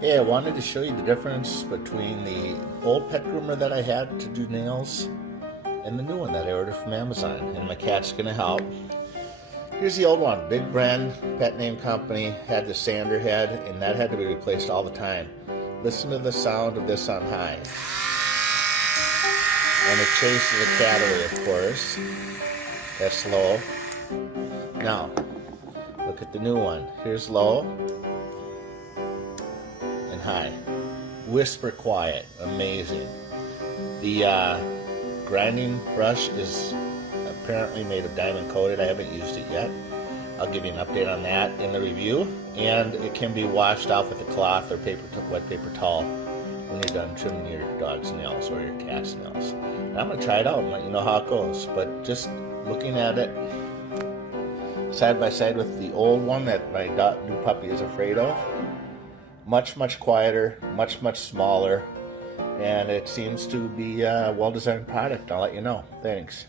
Hey, I wanted to show you the difference between the old pet groomer that I had to do nails and the new one that I ordered from Amazon, and my cat's gonna help. Here's the old one, big brand, pet name company, had the sander head, and that had to be replaced all the time. Listen to the sound of this on high. And it chases a cat away, of course. That's low. Now, look at the new one. Here's low and high. Whisper quiet, amazing. The grinding brush is apparently made of diamond coated. I haven't used it yet. I'll give you an update on that in the review. And it can be washed off with a cloth or wet paper towel when you're done trimming your dog's nails or your cat's nails. And I'm gonna try it out and let you know how it goes. But just looking at it side by side with the old one that my new puppy is afraid of, much quieter, much smaller, and it seems to be a well-designed product. I'll let you know. Thanks.